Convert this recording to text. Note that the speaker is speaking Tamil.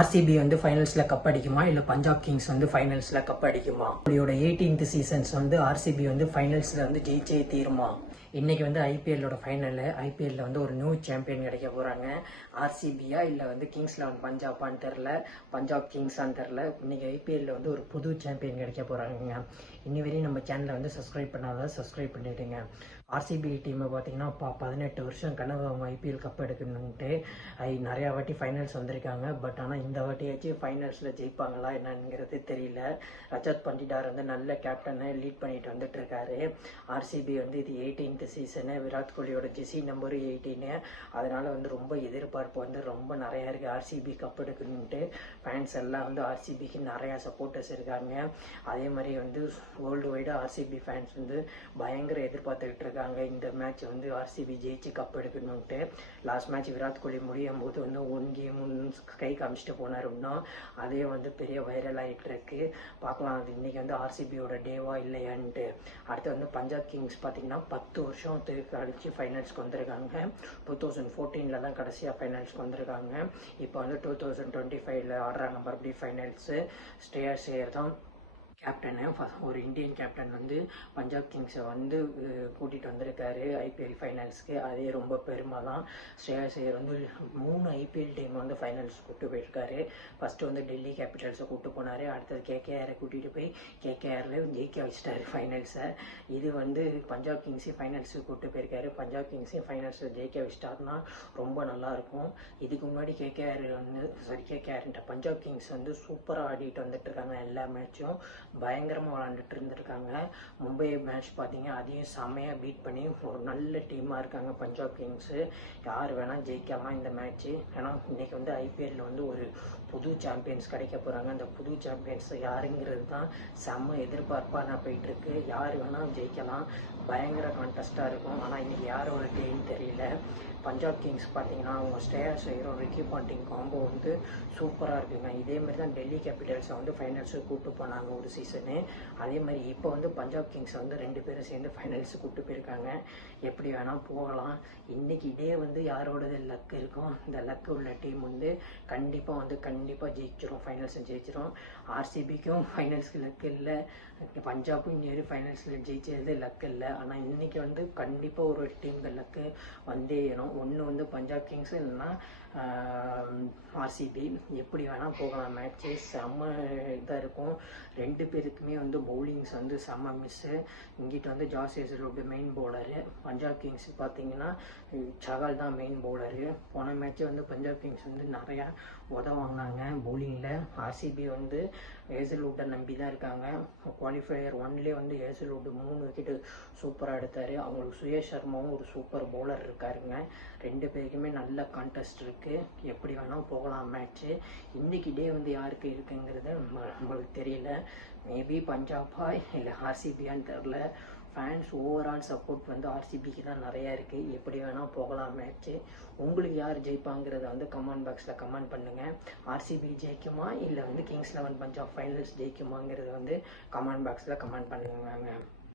ஆர்சிபி வந்து ஃபைனல்ஸ்ல கப் அடிக்குமா இல்ல பஞ்சாப் கிங்ஸ் வந்து ஃபைனல்ஸ்ல கப் அடிக்குமா? அவங்களோட 18th சீசன்ஸ் வந்து ஆர்சிபி வந்து ஃபைனல்ஸ்ல வந்து ஜெயிச்சே தீருமா? இன்னைக்கு வந்து ஐபிஎல்லோட ஃபைனல். ஐபிஎல்ல வந்து ஒரு நியூ சாம்பியன் கிடைக்க போறாங்க. ஆர்சிபியா இல்ல வந்து கிங்ஸ் 11 பஞ்சாபான்னு தெரில, பஞ்சாப் கிங்ஸான்னு தெரில. இன்னைக்கு ஐபிஎல்ல வந்து ஒரு புது சாம்பியன் கிடைக்க போறாங்க. இன்னி வரையும் நம்ம சேனலை வந்து சப்ஸ்கிரைப் பண்ணாத சப்ஸ்கிரைப் பண்ணிடுங்க. ஆர்சிபி டீமை பார்த்தீங்கன்னா 18 வருஷம் கனவு அவங்க ஐபிஎல் கப் எடுக்கணுன்ட்டு நிறையா வாட்டி ஃபைனல்ஸ் வந்திருக்காங்க. பட் ஆனால் இந்த வாட்டியாச்சும் ஃபைனல்ஸில் ஜெயிப்பாங்களா என்னங்கிறது தெரியல. ரஜத் பண்டிடார் வந்து நல்ல கேப்டனை லீட் பண்ணிட்டு வந்துட்டு இருக்காரு. ஆர்சிபி வந்து இது 18th சீசனு. விராட் கோலியோட ஜெர்சி நம்பர் 18. அதனால வந்து ரொம்ப எதிர்பார்ப்பு வந்து ரொம்ப நிறையா இருக்குது ஆர்சிபி கப் எடுக்கணுன்ட்டு. ஃபேன்ஸ் எல்லாம் வந்து ஆர்சிபிக்கு நிறையா சப்போர்ட்டர்ஸ் இருக்காங்க. அதே மாதிரி வந்து வேர்ல்டு வைடு ஆர்சிபி ஃபேன்ஸ் வந்து பயங்கர எதிர்பார்த்துக்கிட்டு இருக்காங்க இந்த மேட்ச் வந்து ஆர்சிபி ஜெயிச்சு cup எடுக்கணும்ட்டு. Last match Virat Kohli முடியும் போது வந்து 1 கேம் கை காமிச்சிட்டு போனார். இன்னும் அதே வந்து பெரிய வைரல் ஆகிட்டு இருக்கு. பார்க்கலாம் அது இன்னைக்கு வந்து ஆர்சிபியோட டேவா இல்லையான்ட்டு. அடுத்து வந்து பஞ்சாப் கிங்ஸ் பார்த்தீங்கன்னா 10 வருஷம் கழிச்சு ஃபைனல்ஸ்க்கு வந்திருக்காங்க. 2014 தான் கடைசியாக ஃபைனல்ஸ்க்கு வந்திருக்காங்க. இப்போ வந்து 2025 ஆடுறாங்க மறுபடியும் ஃபைனல்ஸு. ஸ்ரேயஸ் ஐயர் தான் கேப்டனு. ஒரு இந்தியன் கேப்டன் வந்து பஞ்சாப் கிங்ஸை வந்து கூட்டிகிட்டு வந்திருக்காரு ஐபிஎல் ஃபைனல்ஸ்க்கு. அதே ரொம்ப பெருமை தான். ஸ்ரேயஸ் ஐயர் வந்து 3 ஐபிஎல் டீம் வந்து ஃபைனல்ஸ் கூப்பிட்டு போயிருக்காரு. ஃபஸ்ட்டு வந்து டெல்லி கேபிட்டல்ஸை கூப்பிட்டு போனார். அடுத்தது கேகேஆரை கூட்டிகிட்டு போய் கேகேஆரில் ஜெயிக்க வச்சிட்டாரு ஃபைனல்ஸை. இது வந்து பஞ்சாப் கிங்ஸையும் ஃபைனல்ஸுக்கு கூப்பிட்டு போயிருக்காரு. பஞ்சாப் கிங்ஸையும் ஃபைனல்ஸில் ஜெயிக்க வச்சிட்டாருன்னா ரொம்ப நல்லாயிருக்கும். இதுக்கு முன்னாடி கேகேஆர்ன்ற பஞ்சாப் கிங்ஸ் வந்து சூப்பராக ஆடிட்டு வந்துட்டு இருக்காங்க. எல்லா மேட்சும் பயங்கரமாக விளாண்டுட்டு இருந்திருக்காங்க. மும்பை மேட்ச் பார்த்தீங்க அதையும் செம்மையாக பீட் பண்ணி ஒரு நல்ல டீமாக இருக்காங்க பஞ்சாப் கிங்ஸு. யார் வேணால் ஜெயிக்கலாம் இந்த மேட்ச்சு. ஏன்னா இன்றைக்கி வந்து ஐபிஎல்லில் வந்து ஒரு புது சாம்பியன்ஸ் கிடைக்க போகிறாங்க. அந்த புது சாம்பியன்ஸ் யாருங்கிறது தான் செம்ம எதிர்பார்ப்பாக நான் போயிட்டுருக்கு. யார் வேணால் ஜெயிக்கலாம். பயங்கர கான்டெஸ்ட்டாக இருக்கும். ஆனால் இன்றைக்கி யாரோட டீம்னு தெரியல. பஞ்சாப் கிங்ஸ் பார்த்தீங்கன்னா அவங்க ஸ்ரேயஸ் ஐயரும் ரிக்கி பாண்டிங் காம்போ வந்து சூப்பராக இருக்குங்க. இதேமாதிரி தான் டெல்லி கேபிட்டல்ஸை வந்து ஃபைனல்ஸுக்கு கூப்பிட்டு போனாங்க ஒரு சீசனு. அதே மாதிரி இப்போ வந்து பஞ்சாப் கிங்ஸை வந்து 2 பேரும் சேர்ந்து ஃபைனல்ஸுக்கு கூப்பிட்டு போயிருக்காங்க. எப்படி வேணால் போகலாம். இன்றைக்கி இதே வந்து யாரோடது லக் இருக்கும். இந்த லக்கு உள்ள டீம் வந்து கண்டிப்பாக ஜெயிச்சிடும். ஃபைனல்ஸும் ஜெயிச்சிடும். ஆர்சிபிக்கும் ஃபைனல்ஸ்க்கு லக் இல்லை, பஞ்சாபும் இன்னொரு ஃபைனல்ஸில் ஜெயிச்சது லக் இல்லை. ஆனால் இன்றைக்கி வந்து கண்டிப்பாக ஒரு டீம் லக்கு வந்தே ஏறும். ஒன்று வந்து பஞ்சாப் கிங்ஸ் இல்லைன்னா ஆர்சிபி. எப்படி வேணால் போகலாம். மேட்ச்சு செம்ம இதாக இருக்கும். 2 பேருக்குமே வந்து பவுலிங்ஸ் வந்து செம்ம மிஸ்ஸு. இங்கிட்ட வந்து Josh Hazlewood main bowler. Punjab kings பார்த்தீங்கன்னா சகால் தான் மெயின் பவுலரு. போன மேட்ச்சு வந்து பஞ்சாப் கிங்ஸ் வந்து நிறையா உதவாங்க பவுலிங்கில். ஆர்சிபி வந்து ஹேசல்வுட்டை நம்பி தான் இருக்காங்க. குவாலிஃபயர் 1லேயே வந்து ஹேசல்வுட் 3 விக்கெட்டு சூப்பராக எடுத்தார். அவங்களுக்கு சுயேஷ் சர்மாவும் ஒரு சூப்பர் பவுலர் இருக்காருங்க. 2 பேருக்குமே நல்ல கான்டெஸ்ட் இருக்குது. எப்படி வேணால் போகலாம் மேட்ச்சு. இன்றைக்கி டே வந்து யாருக்கு இருக்குங்கிறது நம்மளுக்கு தெரியல. மேபி பஞ்சாபா இல்லை ஆர்சிபியான்னு தெரில. ஃபேன்ஸ் ஓவரால் சப்போர்ட் வந்து ஆர்சிபிக்கு தான் நிறையா இருக்குது. எப்படி வேணால் போகலாம் மேட்ச்சு. உங்களுக்கு யார் ஜெயிப்பாங்கிறத வந்து கமெண்ட் பாக்ஸில் கமெண்ட் பண்ணுங்கள். ஆர்சிபி ஜெயிக்குமா இல்லை வந்து கிங்ஸ் 11 பஞ்சாப் ஃபைனல்ஸ் ஜெயிக்குமாங்கிறத வந்து கமெண்ட் பாக்ஸில் கமெண்ட் பண்ணுவாங்க.